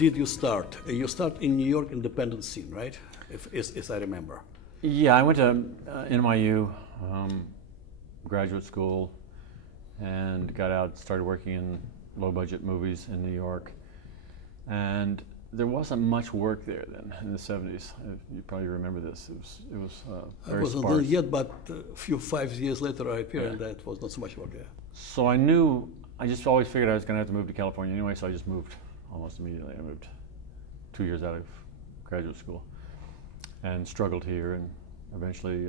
did you start? You start in New York independent scene, right? As I remember. Yeah, I went to NYU, graduate school, and got out, started working in low-budget movies in New York. And there wasn't much work there then in the 70s. You probably remember this. It was very I wasn't sparse. there yet, but a few 5 years later I appeared, and that was not so much work there. So I just always figured I was going to have to move to California anyway, so I just moved almost immediately. I moved 2 years out of graduate school and struggled here, and eventually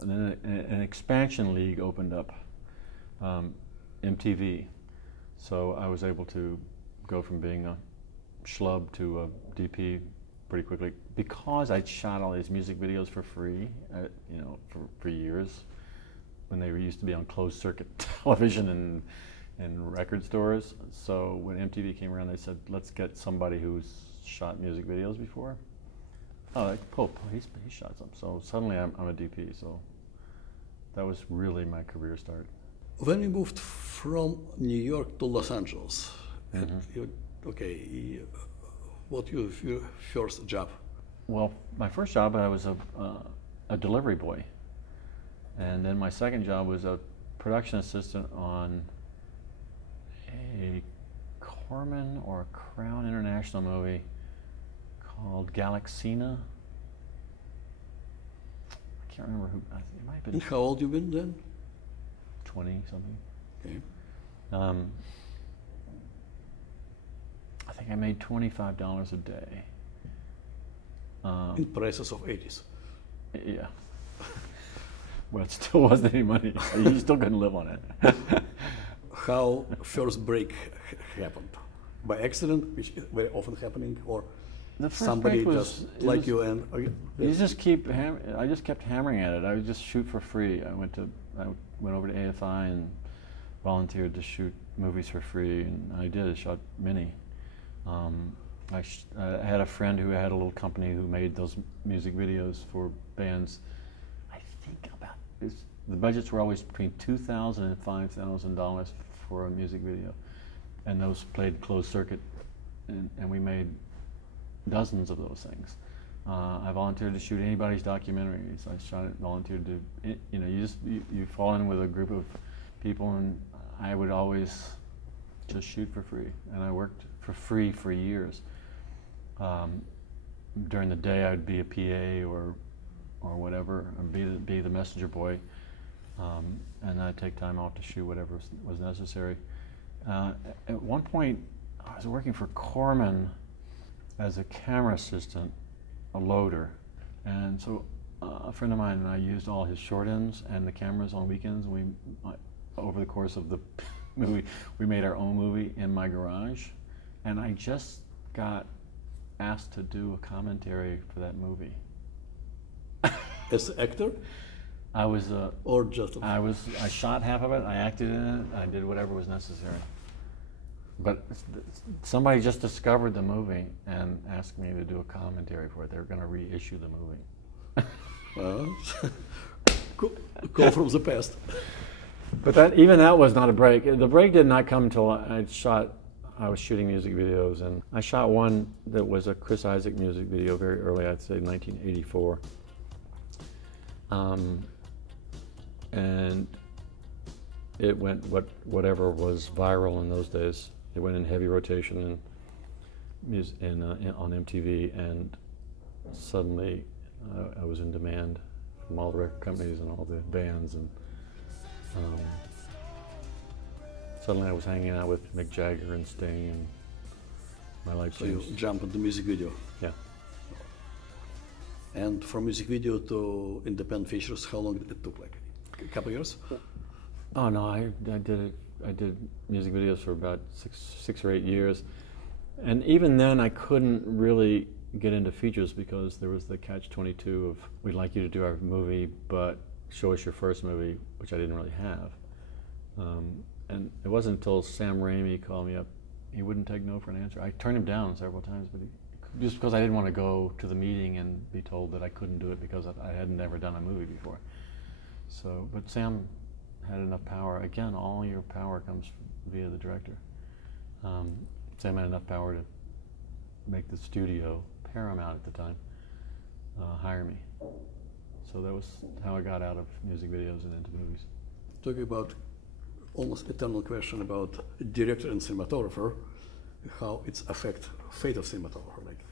and then an expansion league opened up, MTV. So I was able to go from being a schlub to a DP pretty quickly because I'd shot all these music videos for free, for years when they used to be on closed circuit television and record stores. So when MTV came around, they said, let's get somebody who's shot music videos before. Oh, like Pope, he shot some. So suddenly I'm a DP. So that was really my career start. When you moved from New York to Los Angeles, what was your first job? Well, my first job, I was a delivery boy. And then my second job was a production assistant on a Corman or Crown International movie called Galaxina. I can't remember who, it might have been. And how old you been then? 20 something. Okay. I think I made $25 a day. In prices of 80s. Yeah. Well, it still wasn't any money. You still couldn't live on it. How first break happened? By accident, which is very often happening, or somebody just like you and you just I just kept hammering at it. I would just shoot for free. I went over to AFI and volunteered to shoot movies for free, and I did. I shot many. I had a friend who had a little company who made those music videos for bands. I think the budgets were always between $2,000 and $5,000 for a music video, and those played closed circuit, and we made dozens of those things. I volunteered to shoot anybody's documentaries. I volunteered to, you fall in with a group of people, and I would always just shoot for free, and I worked for free for years. During the day, I'd be a PA or whatever, or be the messenger boy, and I'd take time off to shoot whatever was necessary. At one point, I was working for Corman as a camera assistant, a loader, and so a friend of mine and I used all his short ends and the cameras on weekends. Over the course of the movie, we made our own movie in my garage, and I just got asked to do a commentary for that movie. As an actor? I was or just I shot half of it, I acted in it, I did whatever was necessary. But somebody just discovered the movie and asked me to do a commentary for it. They were going to reissue the movie. Call from the past. But even that was not a break. The break did not come until I was shooting music videos, and I shot one that was a Chris Isaak music video very early, I'd say 1984. And it went whatever was viral in those days. It went in heavy rotation on MTV, and suddenly I was in demand from all the record companies and all the bands, and suddenly I was hanging out with Mick Jagger and Sting, and my life changed. So you jump into music video. Yeah. And from music video to independent features, how long did it took? Like a couple years? Oh no, I did music videos for about six or 8 years, and even then I couldn't really get into features because there was the catch-22 of we'd like you to do our movie, but show us your first movie, which I didn't really have. And it wasn't until Sam Raimi called me up. He wouldn't take no for an answer. I turned him down several times, but just because I didn't want to go to the meeting and be told that I couldn't do it because I had never done a movie before. So, but Sam had enough power. Again, all your power comes via the director. Sam had enough power to make the studio, Paramount at the time, hire me. So that was how I got out of music videos and into movies. Talking about almost eternal question about director and cinematographer, how it's affect fate of cinematographer. Like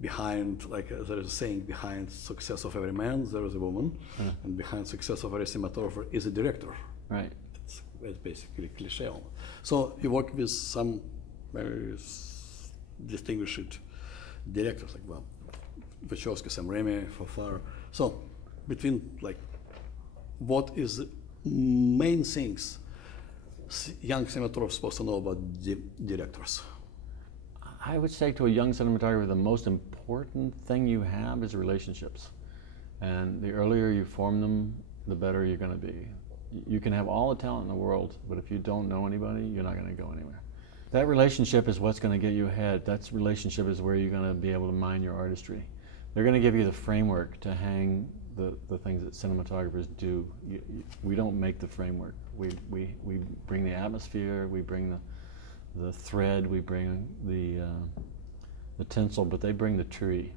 behind, like there is a saying, behind success of every man there is a woman, and behind success of every cinematographer is a director. Right. It's basically cliche. So you work with some very distinguished directors, like well, Wachowski, Sam Raimi, Fafar. So between like, what is the main things young cinematographers supposed to know about directors? I would say to a young cinematographer, the most important thing you have is relationships. And the earlier you form them, the better you're going to be. You can have all the talent in the world, but if you don't know anybody, you're not going to go anywhere. That relationship is what's going to get you ahead. That relationship is where you're going to be able to mine your artistry. They're going to give you the framework to hang the things that cinematographers do. We don't make the framework. We bring the atmosphere, we bring the thread, we bring the tinsel, but they bring the tree.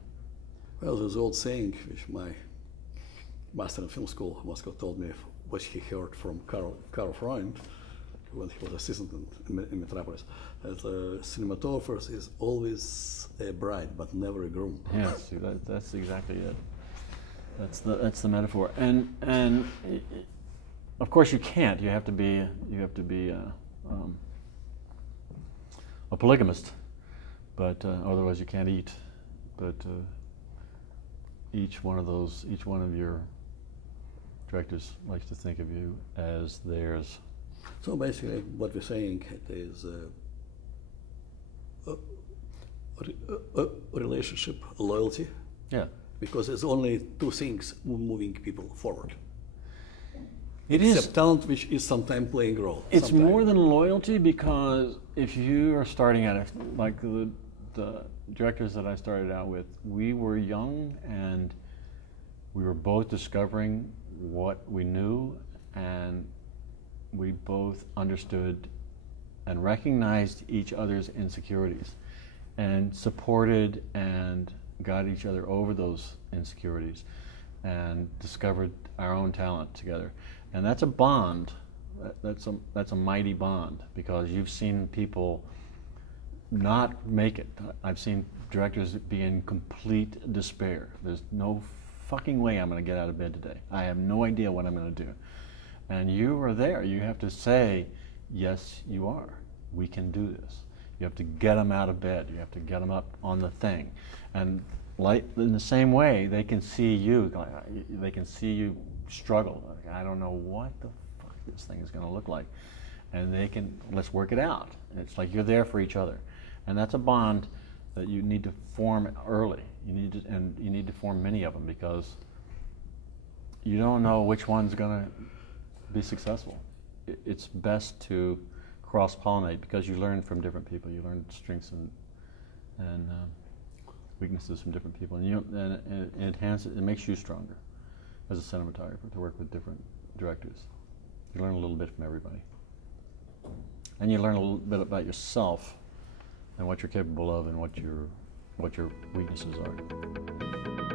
Well, there's an old saying which my master in film school, Moscow, told me what he heard from Karl Freund when he was assistant in Metropolis, that cinematographers is always a bride but never a groom. Yes, that's exactly it. That's the metaphor, and of course you can't. You have to be a polygamist, but otherwise you can't eat. But each one of your directors likes to think of you as theirs. So basically, what we're saying is a relationship, a loyalty. Yeah. Because there's only two things moving people forward. It Except is talent, which is sometimes playing a role. It's more than loyalty, because if you are starting at it, like the directors that I started out with, we were young and we were both discovering what we knew, and we both understood and recognized each other's insecurities and supported and got each other over those insecurities and discovered our own talent together. And that's a bond. That's a mighty bond, because you've seen people not make it. I've seen directors be in complete despair. There's no fucking way I'm going to get out of bed today. I have no idea what I'm going to do. And you are there. You have to say, yes, you are. We can do this. You have to get them out of bed. You have to get them up on the thing. And like in the same way, they can see you. They can see you struggle. Like, I don't know what the fuck this thing is going to look like. And they can, let's work it out. And it's like you're there for each other. And that's a bond that you need to form early. You need to form many of them, because you don't know which one's going to be successful. It's best to cross-pollinate, because you learn from different people. You learn strengths and weaknesses from different people, and it enhances. It makes you stronger as a cinematographer to work with different directors. You learn a little bit from everybody, and you learn a little bit about yourself and what you're capable of and what your weaknesses are.